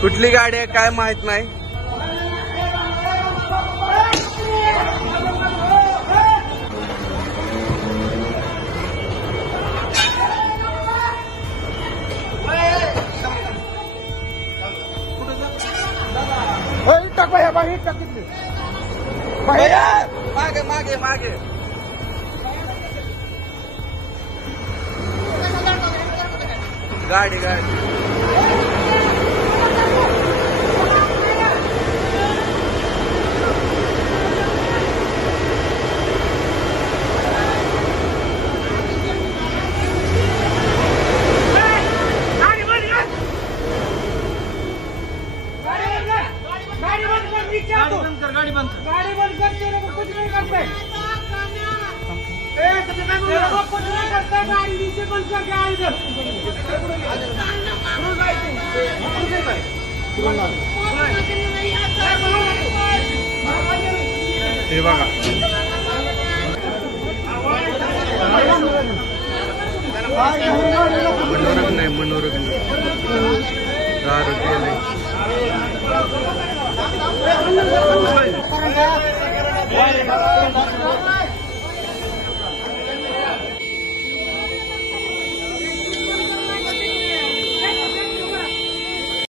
कुठली गाडी आहे काय माहित नाही. मागे मागे मागे गाडी गाडी गाडी बंद करते कुछ नहीं करते कुछ नहीं करते गाड़ी नीचे बंद करके आ इधर हे बघा मनोरंजन नाही मनोरंजन दारू केले Hey!